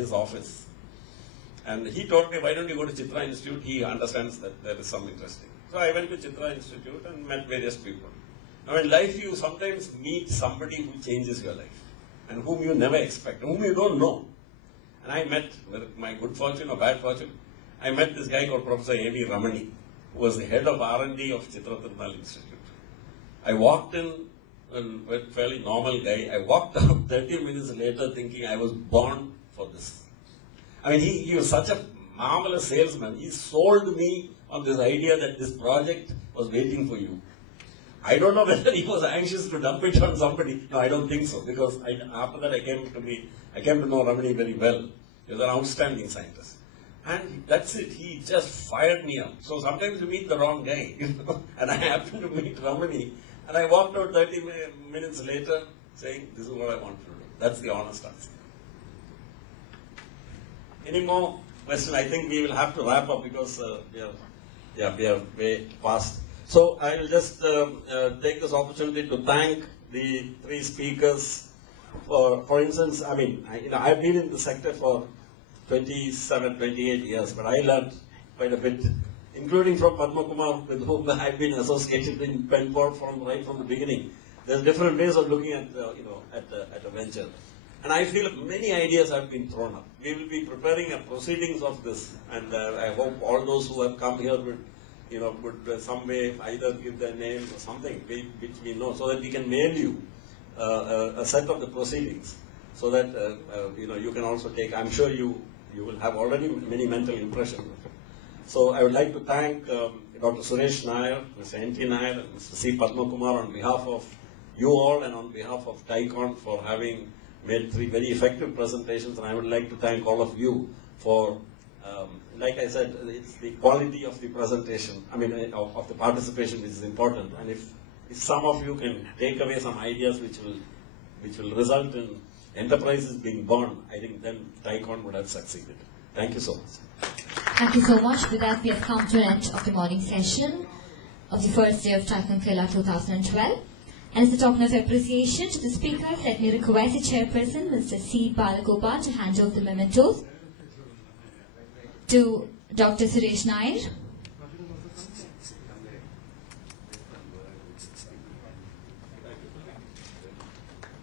his office. And he told me, why don't you go to Chitra Institute? He understands that there is some interesting. So I went to Chitra Institute and met various people. Now in life you sometimes meet somebody who changes your life and whom you never expect, whom you don't know. And I met, with my good fortune or bad fortune, I met this guy called Professor A.V. Ramani, who was the head of R&D of Chitra Tirunal Institute. I walked in, a fairly normal guy. I walked out 30 minutes later thinking I was born for this. I mean, he was such a marvelous salesman. He sold me on this idea that this project was waiting for you. I don't know whether he was anxious to dump it on somebody. No, I don't think so, because after that I came to know Ramani very well. He was an outstanding scientist. And that's it, he just fired me up. So sometimes you meet the wrong guy, and I happened to meet Ramani, and I walked out 30 minutes later saying, this is what I want to do. That's the honest answer. Any more questions? I think we will have to wrap up because we are way past. So I will just take this opportunity to thank the three speakers. For instance, I mean, I've been in the sector for 27, 28 years, but I learned quite a bit, including from Padma Kumar, with whom I've been associated in part4 right from the beginning. There's different ways of looking at at a venture. And I feel many ideas have been thrown up. We will be preparing a proceedings of this, and I hope all those who have come here would some way either give their name or something which we know, so that we can mail you a set of the proceedings, so that you can also take. I'm sure you will have already many mental impressions. So I would like to thank Dr. Suresh Nair, Mr. N.T. Nair, and Mr. C. Padma Kumar on behalf of you all and on behalf of TICON for having made three very effective presentations, and I would like to thank all of you for, like I said, it's the quality of the presentation, of the participation which is important, and if some of you can take away some ideas which will result in enterprises being born, I think then TICON would have succeeded. Thank you so much. Thank you so much. With that, we have come to an end of the morning session of the first day of TRACK AViavi 2012. And as a token of appreciation to the speakers, let me request the chairperson, Mr. C. Balagopal, to hand over the mementos to Dr. Suresh Nair.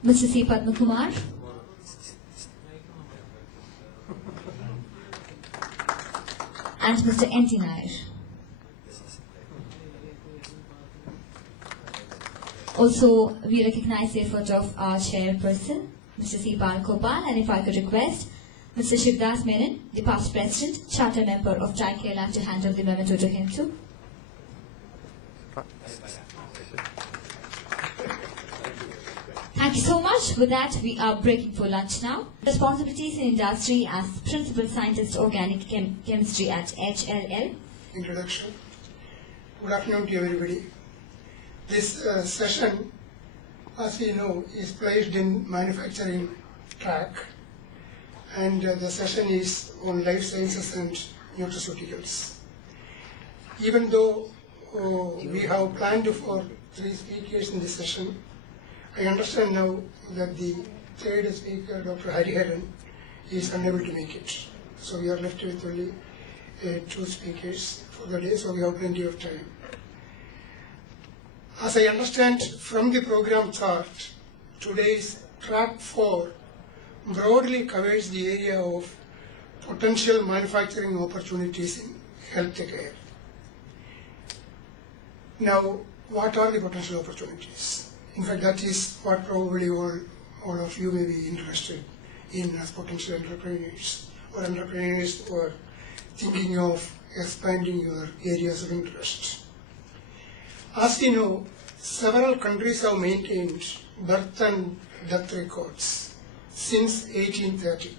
Mr. C. Padma Kumar. And Mr. N.T. Nair. Also, we recognize the effort of our chairperson, Mr. C. Balagopal, and if I could request Mr. Shivdas Menon, the past president, charter member of TRACK AViavi, to hand over the memento to him too. Thank you so much. With that, we are breaking for lunch now. Responsibilities in industry as Principal Scientist Organic Chemistry at HLL. Introduction. Good afternoon to everybody. This session, as you know, is placed in manufacturing track, and the session is on life sciences and nutraceuticals. Even though we have planned for 3 speakers in this session, I understand now that the third speaker, Dr. Hariharan, is unable to make it. So we are left with only 2 speakers for the day, so we have plenty of time. As I understand from the program chart, today's track 4 broadly covers the area of potential manufacturing opportunities in healthcare. Now, what are the potential opportunities? In fact, that is what probably all of you may be interested in as potential entrepreneurs or entrepreneurs who are thinking of expanding your areas of interest. As you know, several countries have maintained birth and death records since 1830.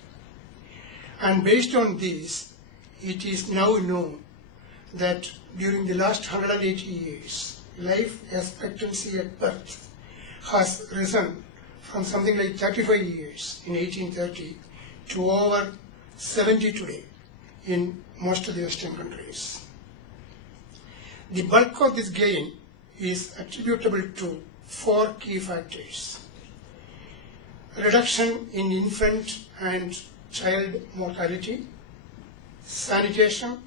And based on this, it is now known that during the last 180 years, life expectancy at birth has risen from something like 35 years in 1830 to over 70 today in most of the Western countries. The bulk of this gain is attributable to 4 key factors: reduction in infant and child mortality, sanitation,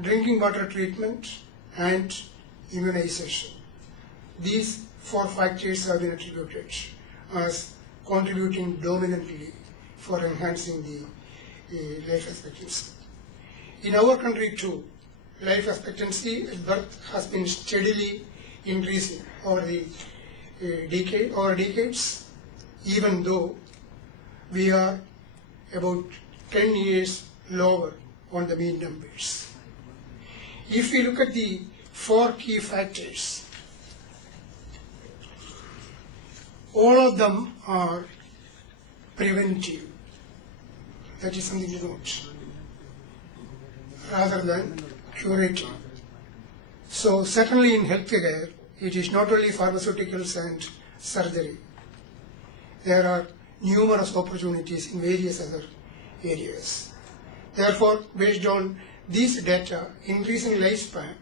drinking water treatment, and immunization. These 4 factors have been attributed as contributing dominantly for enhancing the life expectancy. In our country too, life expectancy at birth has been steadily increasing over the decades, even though we are about 10 years lower on the mean numbers. If we look at the 4 key factors, all of them are preventive. That is something to note, rather than curative. So certainly in healthcare, it is not only pharmaceuticals and surgery. There are numerous opportunities in various other areas. Therefore, based on these data, increasing lifespan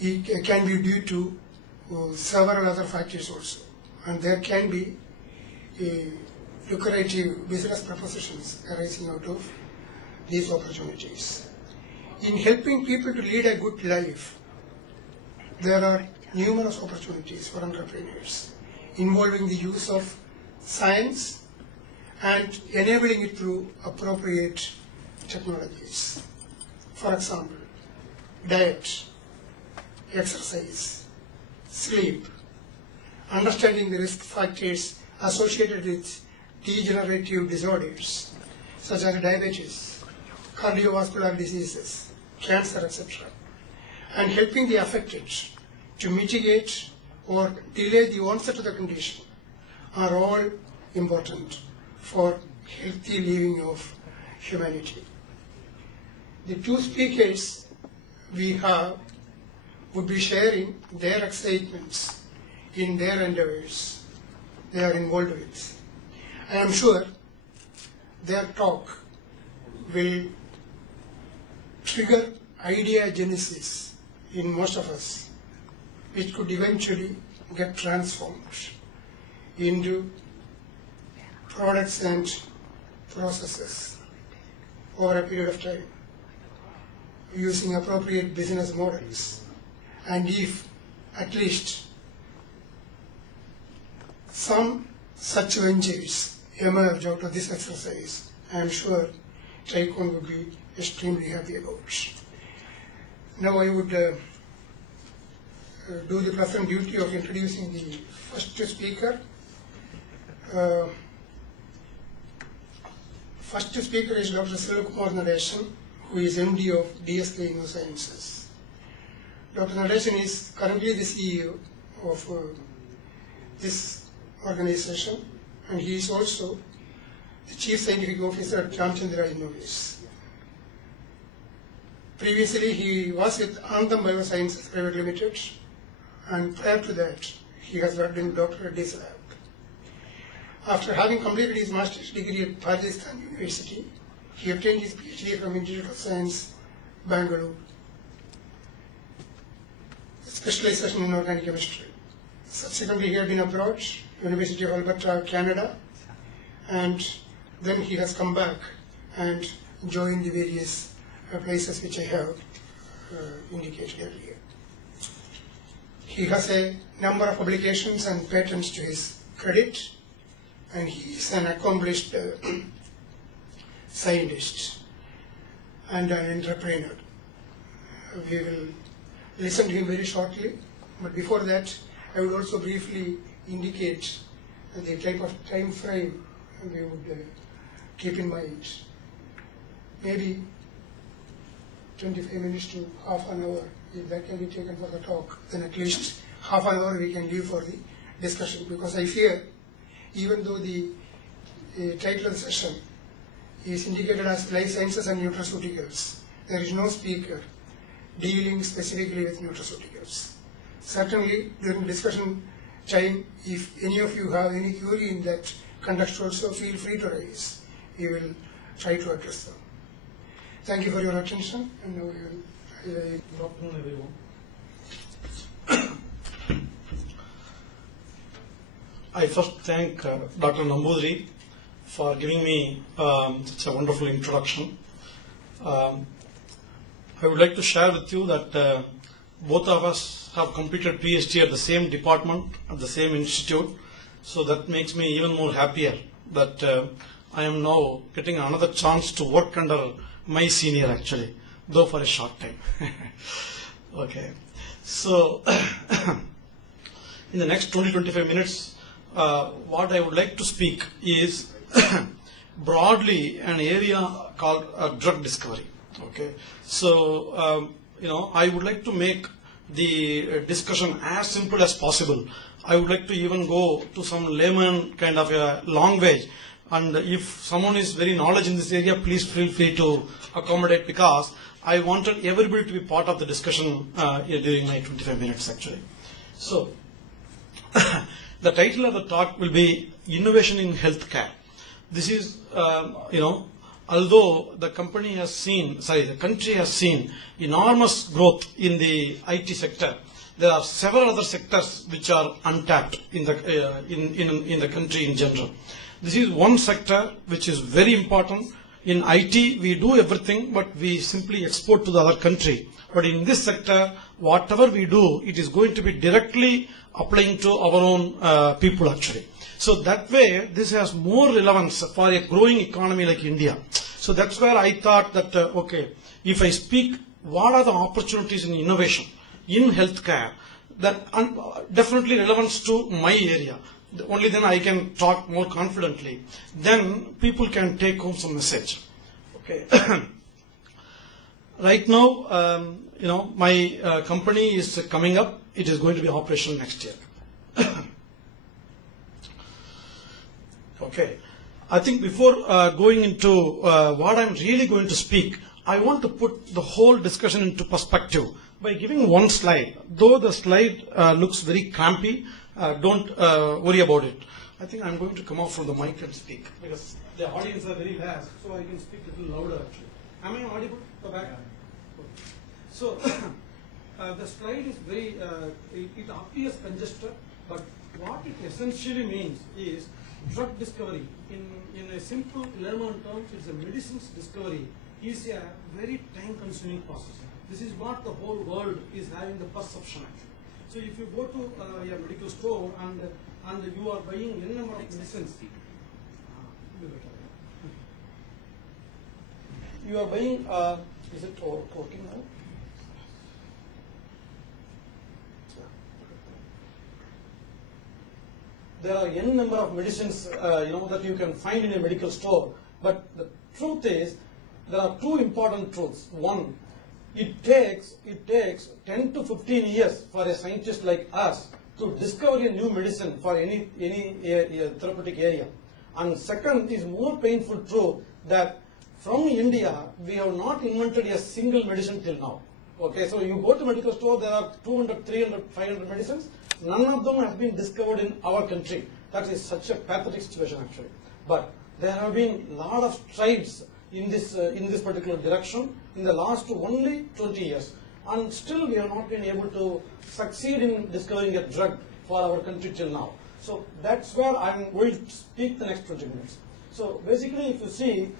it can be due to several other factors also, and there can be lucrative business propositions arising out of these opportunities. In helping people to lead a good life, there are numerous opportunities for entrepreneurs involving the use of science and enabling it through appropriate technologies. For example, diet, exercise, sleep, understanding the risk factors associated with degenerative disorders such as diabetes, cardiovascular diseases, cancer, etc., and helping the affected to mitigate or delay the onset of the condition are all important for healthy living of humanity. The 2 speakers we have would be sharing their excitements in their endeavors they are involved with. I am sure their talk will trigger idea genesis in most of us, which could eventually get transformed into products and processes over a period of time using appropriate business models. And if at least some such ventures emerge out of this exercise, I am sure TRACON would be extremely happy about. Now I would do the pleasant duty of introducing the first speaker. First speaker is Dr. Selvakumar Nadesan, who is MD of DSK Sciences. Dr. Nadesan is currently the CEO of this organization, and he is also the Chief Scientific Officer at Ramchandra Innovations. Previously, he was with Anandam Biosciences Private Limited, and prior to that, he has worked in Dr. Reddy's lab. After having completed his master's degree at Pakistan University, he obtained his PhD from Institute of Science, Bangalore, specialization in organic chemistry. Subsequently, he had been abroad, University of Alberta, Canada, and then he has come back and joined the various places which I have indicated earlier. He has a number of publications and patents to his credit, and he is an accomplished scientist and an entrepreneur. We will listen to him very shortly, but before that, I would also briefly indicate the type of time frame we would keep in mind. Maybe 25 minutes to half an hour, if that can be taken for the talk, then at least half an hour we can leave for the discussion, because I fear, even though the title of the session is indicated as Life Sciences and Nutraceuticals, there is no speaker dealing specifically with nutraceuticals. Certainly, during discussion time, if any of you have any query in that context also, feel free to raise. We will try to address them. Thank you for your attention. And now Good afternoon, everyone. I first thank Dr. Nambudri for giving me such a wonderful introduction. I would like to share with you that both of us have completed PhD at the same department, at the same institute. So that makes me even more happier that I am now getting another chance to work under my senior actually, though for a short time. Okay. So in the next 20-25 minutes, what I would like to speak is broadly an area called drug discovery. Okay, so I would like to make the discussion as simple as possible. I would like to even go to some layman kind of a language, and if someone is very knowledgeable in this area, please feel free to accommodate, because I wanted everybody to be part of the discussion during my 25 minutes actually. So the title of the talk will be Innovation in Healthcare. This is, although the country has seen enormous growth in the IT sector, there are several other sectors which are untapped in the country in general. This is one sector which is very important. In IT, we do everything, but we simply export to the other country. But in this sector, whatever we do, it is going to be directly applying to our own people actually. So that way, this has more relevance for a growing economy like India. So that's where I thought that, if I speak, what are the opportunities in innovation in healthcare, that definitely relevance to my area. Only then I can talk more confidently. Then people can take home some message. Okay. Right now, my company is coming up. It is going to be operational next year. Okay. I think before going into what I'm really going to speak, I want to put the whole discussion into perspective by giving one slide. Though the slide looks very crampy, don't worry about it. I think I'm going to come off from the mic and speak because the audience are very vast, so I can speak a little louder actually. Am I audible? The back? So the slide is very, it appears congested, but what it essentially means is drug discovery. In a simple layman terms, it's a medicines discovery is a very time-consuming process. This is what the whole world is having the perception actually. So if you go to a medical store and you are buying any number of medicines, you are buying, is it working now? There are n number of medicines that you can find in a medical store, but the truth is there are two important truths. One, it takes 10 to 15 years for a scientist like us to discover a new medicine for any therapeutic area. And second is more painful truth that from India we have not invented a single medicine till now. Okay, so you go to medical store, there are 200, 300, 500 medicines. None of them has been discovered in our country. That is such a pathetic situation actually. But there have been a lot of strides in this particular direction in the last only 20 years. And still we have not been able to succeed in discovering a drug for our country till now. So that's where I'm going to speak the next 20 minutes. So basically if you see,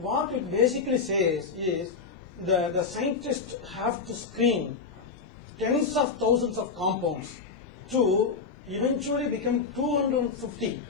what it basically says is the scientists have to screen tens of thousands of compounds to eventually become 250,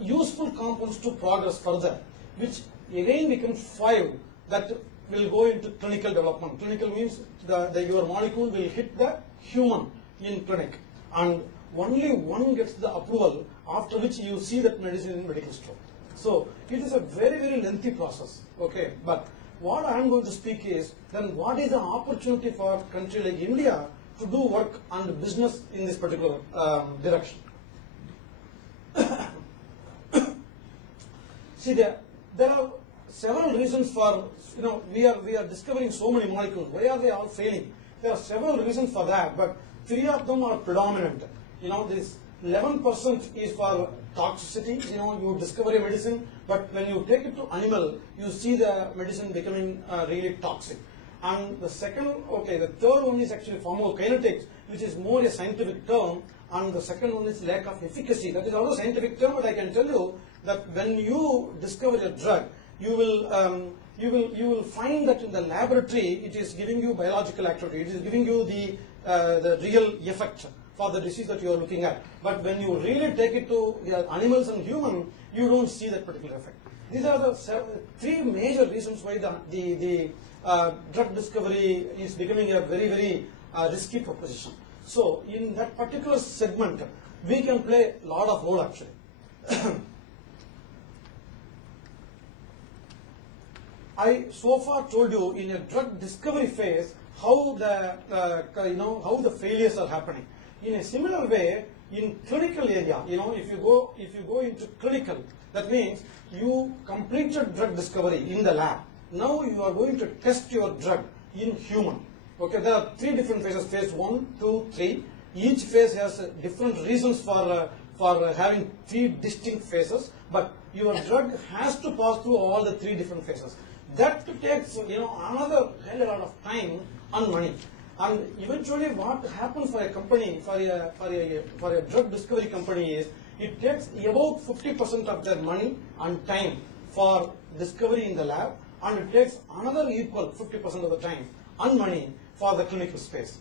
useful compounds to progress further, which again become 5 that will go into clinical development. Clinical means your molecule will hit the human in clinic, and only one gets the approval, after which you see that medicine in medical store. So it is a very, very lengthy process. Okay, but what I am going to speak is then what is the opportunity for a country like India to do work and business in this particular direction. See, there are several reasons for, we are discovering so many molecules. Why are they all failing? There are several reasons for that, but 3 of them are predominant. This 11% is for toxicity. You discover a medicine, but when you take it to animal, you see the medicine becoming really toxic. And the third one is actually pharmacokinetics, which is more a scientific term, and the second one is lack of efficacy. That is also a scientific term, but I can tell you that when you discover a drug, you will find that in the laboratory it is giving you biological activity, it is giving you the real effect for the disease that you are looking at. But when you really take it to animals and human, you don't see that particular effect. These are the three major reasons why the drug discovery is becoming a very, very risky proposition. So in that particular segment, we can play a lot of role actually. I so far told you in a drug discovery phase how the failures are happening. In a similar way, in clinical area, if you go into clinical, that means you completed drug discovery in the lab. Now you are going to test your drug in human. Okay, there are three different phases: phase 1, 2, 3. Each phase has different reasons for having three distinct phases, but your drug has to pass through all the three different phases. That takes another hell of a lot of time and money. And eventually, what happens for a company, for a drug discovery company, is it takes about 50% of their money and time for discovery in the lab, and it takes another equal 50% of the time and money for the clinical phase.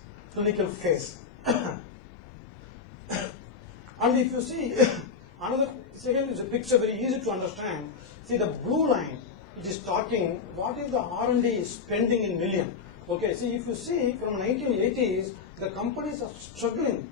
And if you see another second is a picture very easy to understand. See the blue line, it is talking what is the R&D spending in million. Okay, see if you see from 1980s, the companies are struggling.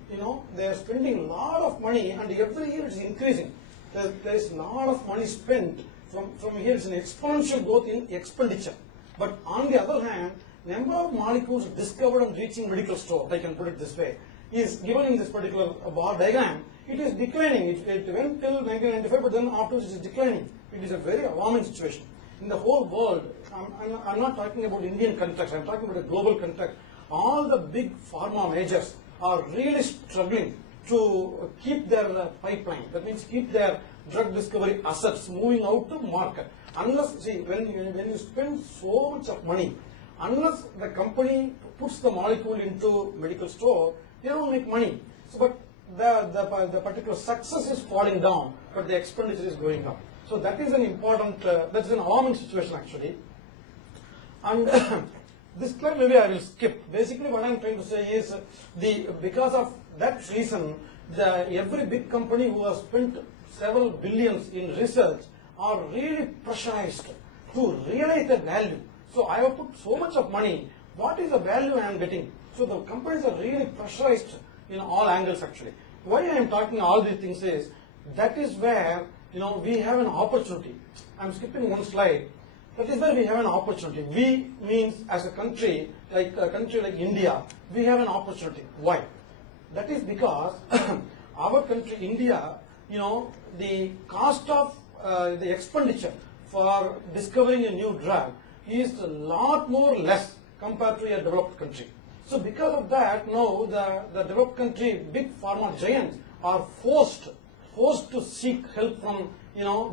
They are spending a lot of money, and every year it is increasing. There is a lot of money spent from here. It's an exponential growth in expenditure. But on the other hand, number of molecules discovered and reaching medical store, I can put it this way, is given in this particular bar diagram. It is declining. It went till 1995, but then afterwards it is declining. It is a very alarming situation. In the whole world, I'm not talking about Indian context, I'm talking about a global context. All the big pharma majors are really struggling to keep their pipeline. That means keep their drug discovery assets moving out to market. Unless, see, when you spend so much of money, unless the company puts the molecule into medical store, they don't make money. So, but the particular success is falling down, but the expenditure is going up. So that is an important, that's an alarming situation actually. And this slide maybe I will skip. Basically what I'm trying to say is, because of that reason, every big company who has spent several billions in research are really pressurized to realize the value. So I have put so much of money, what is the value I am getting? So the companies are really pressurized in all angles actually. Why I am talking all these things is, that is where we have an opportunity. I'm skipping one slide. That is where we have an opportunity. We means as a country like India, we have an opportunity. Why? That is because our country, India, the cost of the expenditure for discovering a new drug is a lot more less compared to a developed country. So because of that, now the developed country, big pharma giants are forced to seek help from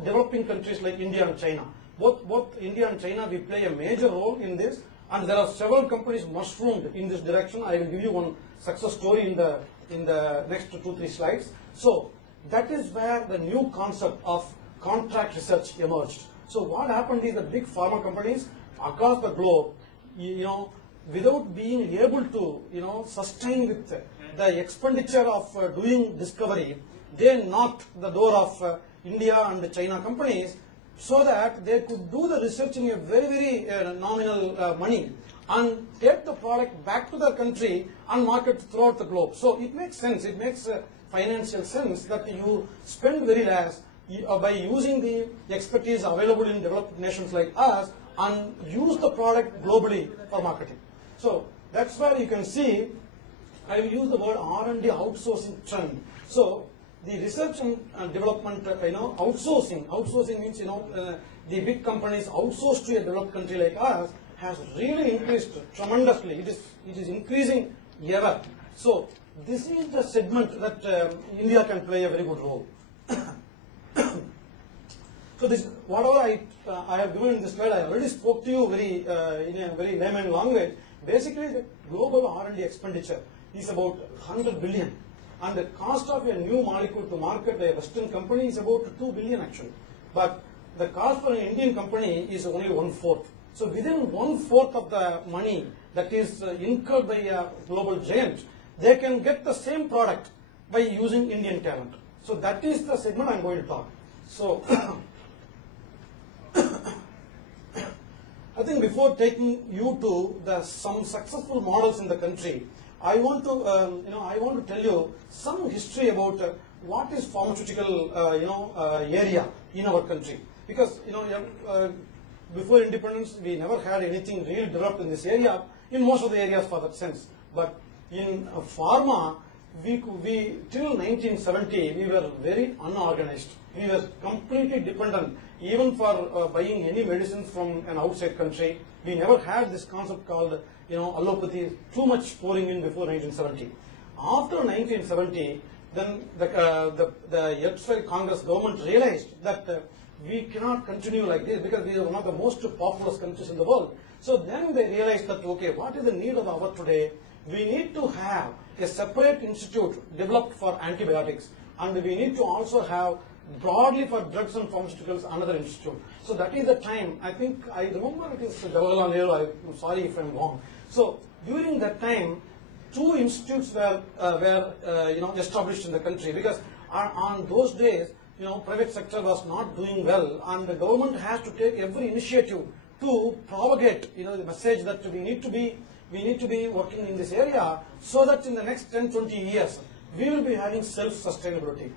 developing countries like India and China. Both India and China, we play a major role in this, and there are several companies mushroomed in this direction. I will give you one success story in the next 2-3 slides. So that is where the new concept of contract research emerged. So what happened is that big pharma companies across the globe, without being able to sustain with the expenditure of doing discovery, they knocked the door of India and China companies so that they could do the research in a very, very nominal money and take the product back to their country and market throughout the globe. So it makes sense, it makes financial sense that you spend very less by using the expertise available in developed nations like us and use the product globally for marketing. So that's where you can see, I will use the word R&D outsourcing trend. So the research and development, outsourcing means, the big companies outsource to a developed country like us has really increased tremendously. It is increasing ever. So this is the segment that India can play a very good role. So this, whatever I have given in this slide, I already spoke to you in a very layman language. Basically, the global R&D expenditure is about 100 billion. And the cost of a new molecule to market a Western company is about 2 billion actually. but the cost for an Indian company is only 1/4. So within 1/4 of the money that is incurred by a global giant, they can get the same product by using Indian talent. So that is the segment I'm going to talk. So I think before taking you to some successful models in the country, I want to tell you some history about what is pharmaceutical area in our country, because before independence we never had anything really developed in this area, in most of the areas for that sense. But in pharma, we till 1970 we were very unorganized. We were completely dependent even for buying any medicines from an outside country. We never had this concept called allopathy, too much pouring in before 1970. After 1970, then the erstwhile Congress government realized that we cannot continue like this because we are one of the most populous countries in the world. So then they realized that, okay, what is the need of the hour today? We need to have a separate institute developed for antibiotics, and we need to also have broadly for drugs and pharmaceuticals another institute. So that is the time, I think, I remember it is Jawaharlal Nehru, I'm sorry if I'm wrong. So during that time, two institutes were established in the country, because on those days, private sector was not doing well, and the government has to take every initiative to propagate, the message that we need to be working in this area, so that in the next 10-20 years, we will be having self-sustainability.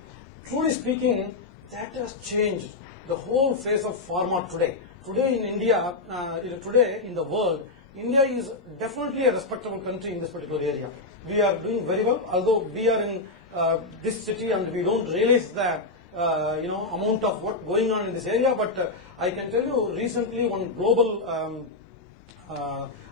Truly speaking, that has changed the whole face of pharma today. Today in India, today in the world, India is definitely a respectable country in this particular area. We are doing very well, although we are in this city and we don't realize that amount of what going on in this area. But I can tell you, recently one global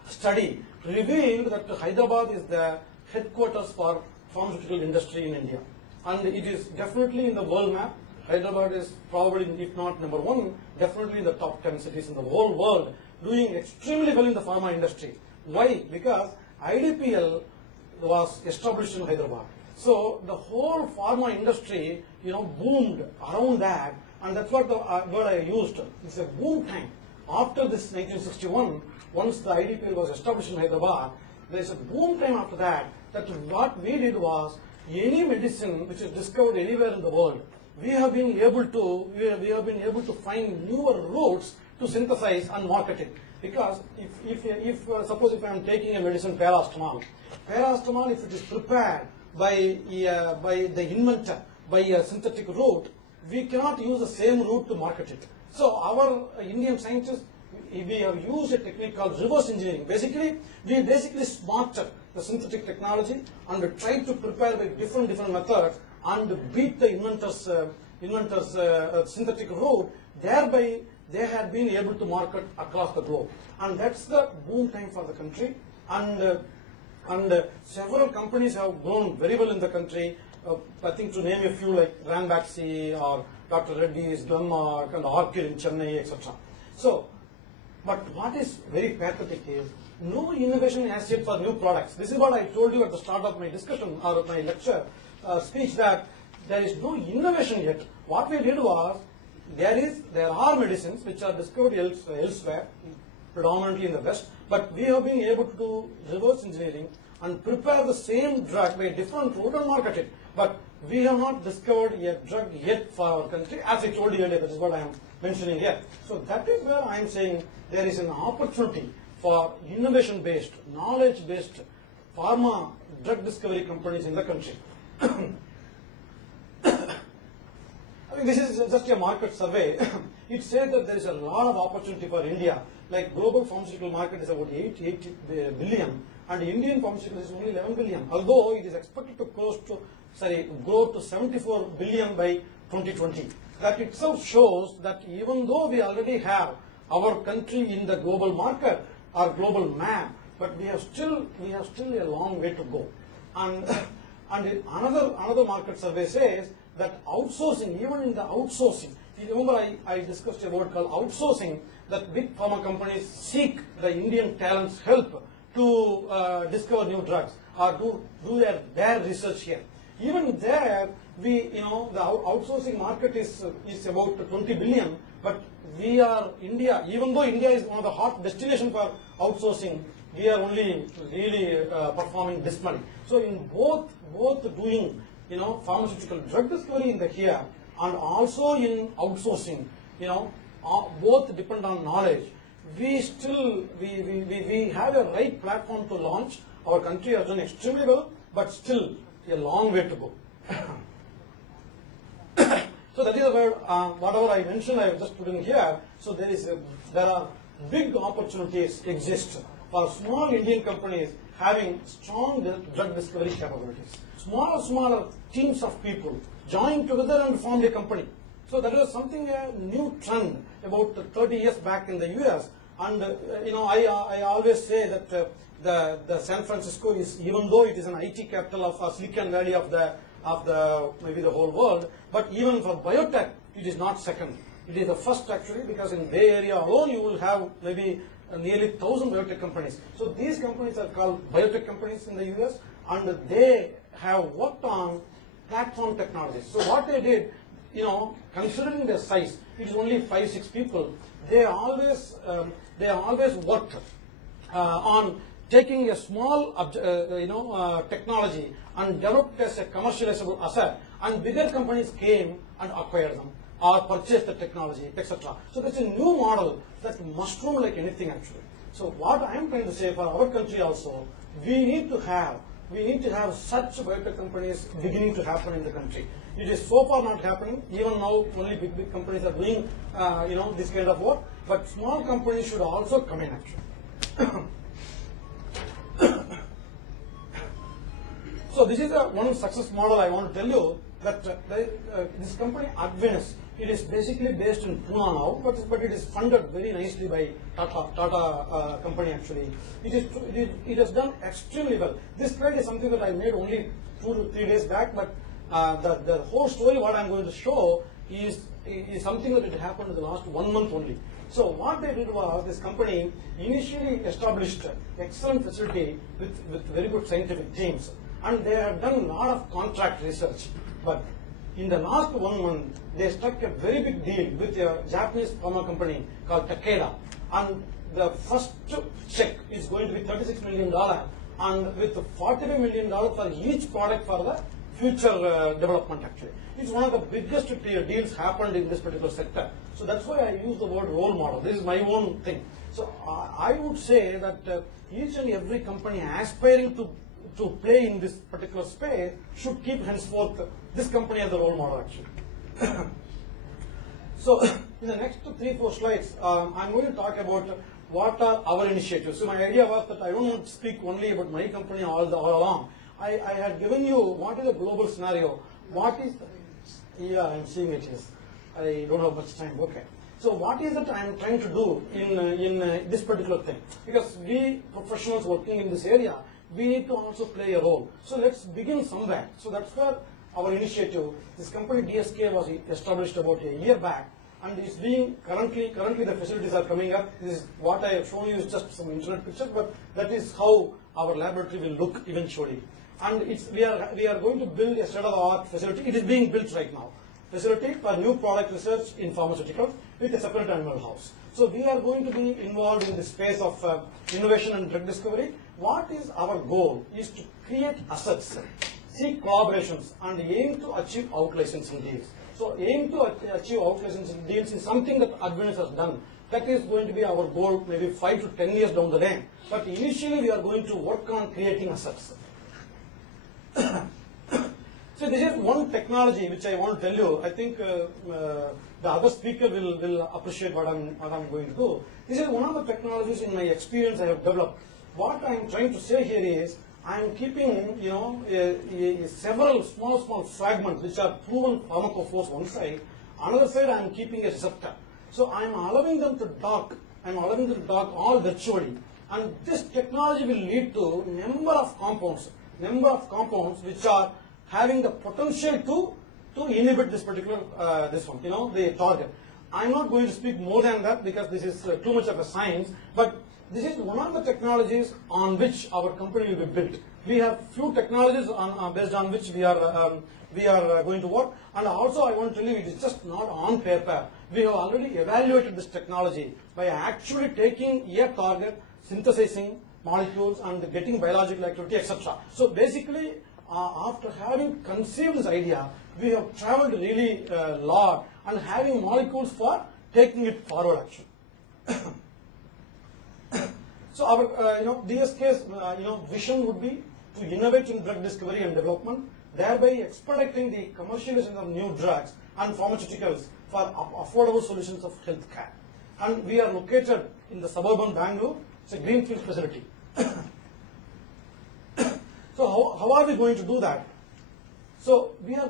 study revealed that Hyderabad is the headquarters for pharmaceutical industry in India, and it is definitely in the world map. Hyderabad is probably, if not number one, definitely in the top 10 cities in the whole world, doing extremely well in the pharma industry. Why? Because IDPL was established in Hyderabad. So the whole pharma industry, boomed around that, and that's what the word I used. It's a boom time. After this 1961, once the IDPL was established in Hyderabad, there's a boom time after that. That what we did was, any medicine which is discovered anywhere in the world, we have been able to find newer routes to synthesize and market it. Because if suppose if I am taking a medicine paracetamol, if it is prepared by the inventor by a synthetic route, we cannot use the same route to market it. So our Indian scientists, we have used a technique called reverse engineering. We smarted the synthetic technology and tried to prepare with different methods and beat the inventors' synthetic route. Thereby, they have been able to market across the globe, and that's the boom time for the country. And several companies have grown very well in the country. I think to name a few, like Ranbaxy or Dr. Reddy's, Glenmark, and Orchid in Chennai, etc. So, but what is very pathetic is, no innovation as yet for new products. This is what I told you at the start of my discussion or my lecture speech, that there is no innovation yet. What we did was, there are medicines which are discovered elsewhere, predominantly in the West, but we have been able to do reverse engineering and prepare the same drug by a different route and market it. But we have not discovered a drug yet for our country, as I told you earlier. That is what I am mentioning here. So that is where I am saying there is an opportunity for innovation-based, knowledge-based pharma drug discovery companies in the country. I mean, this is just a market survey. It says that there is a lot of opportunity for India. Like global pharmaceutical market is about 80 billion, and Indian pharmaceutical is only 11 billion. Although it is expected to grow to 74 billion by 2020. That itself shows that even though we already have our country in the global market or global map, but we have still a long way to go. And another market survey says that outsourcing, even in the outsourcing, if you remember I discussed a word called outsourcing, that big pharma companies seek the Indian talent's help to discover new drugs or do their research here. Even there, the outsourcing market is about 20 billion, but we are India, even though India is one of the hot destination for outsourcing, we are only really performing dismally. So in both doing, pharmaceutical drug discovery in the here and also in outsourcing, both depend on knowledge. We have a right platform to launch. Our country has done extremely well, but still a long way to go. So that is about whatever I mentioned, I have just put in here. So there are big opportunities exist for small Indian companies having strong drug discovery capabilities. Smaller teams of people join together and form a company. So that was something, a new trend about 30 years back in the US. And I always say that the San Francisco is, even though it is an IT capital of Silicon Valley of the maybe the whole world, but even for biotech, it is not second. It is the first actually, because in Bay Area alone you will have maybe nearly 1,000 biotech companies. So these companies are called biotech companies in the US, and they have worked on platform technologies. So what they did, considering their size, it is only 5-6 people. They always worked on taking a small technology and developed as a commercializable asset, and bigger companies came and acquired them or purchased the technology, etc. So that's a new model that mushroom like anything actually. So what I am trying to say for our country also, we need to have such biotech companies beginning to happen in the country. It is so far not happening. Even now, only big companies are doing this kind of work. But small companies should also come in actually. So this is one success model I want to tell you, that this company Advenis, it is basically based in Pune now, but it is funded very nicely by Tata company actually. It has done extremely well. This slide is something that I made only 2 to 3 days back, but the whole story what I am going to show is something that happened in the last 1 month only. So what they did was, this company initially established excellent facility with very good scientific teams, and they have done a lot of contract research. But in the last 1 month, they struck a very big deal with a Japanese pharma company called Takeda, and the first check is going to be $36 million, and with $45 million for each product for the future development actually. It's one of the biggest deals happened in this particular sector. So that's why I use the word role model. This is my own thing. So I would say that each and every company aspiring to play in this particular space should keep henceforth this company as the role model actually. So in the next 3-4 slides, I'm going to talk about what are our initiatives. So my idea was that I don't want to speak only about my company all along. I had given you what is the global scenario, what is the, I'm seeing it, yes. I don't have much time, okay. So what is it I'm trying to do in this particular thing? Because we professionals working in this area, we need to also play a role. So let's begin somewhere. So that's where our initiative, this company DSK was established about a year back, and is being currently the facilities are coming up. This is what I have shown you is just some internet pictures, but that is how our laboratory will look eventually. And we are going to build a state-of-the-art facility. It is being built right now. Facility for new product research in pharmaceuticals with a separate animal house. So we are going to be involved in the space of innovation and drug discovery. What is our goal is to create assets, seek collaborations, and aim to achieve out-licensing deals. So aim to achieve out-licensing deals is something that Advenis has done. That is going to be our goal maybe 5 to 10 years down the line. But initially we are going to work on creating assets. So this is one technology which I want to tell you. I think the other speaker will appreciate what I'm going to do. This is one of the technologies in my experience I have developed. What I'm trying to say here is I'm keeping several small fragments which are proven pharmacophores one side. Another side I'm keeping a receptor. So I'm allowing them to dock. I'm allowing them to dock all virtually. And this technology will lead to number of compounds which are having the potential to inhibit this particular the target. I'm not going to speak more than that because this is too much of a science, but this is one of the technologies on which our company will be built. We have few technologies based on which we are we are going to work. And also I want to tell you, it is just not on paper. We have already evaluated this technology by actually taking a target, synthesizing molecules and getting biological activity, etc. So basically, after having conceived this idea, we have traveled really a lot and having molecules for taking it forward actually. So our DSK's vision would be to innovate in drug discovery and development, thereby expediting the commercialization of new drugs and pharmaceuticals for affordable solutions of healthcare. And we are located in the suburban Bangalore. It's a greenfield facility. So how are we going to do that? So we are.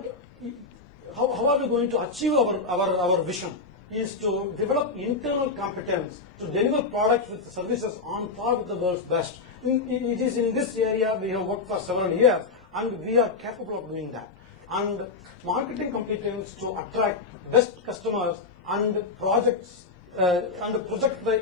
How are we going to achieve our vision? Is to develop internal competence to deliver products with services on par with the world's best. It is in this area we have worked for several years, and we are capable of doing that. And marketing competence to attract best customers and projects and project the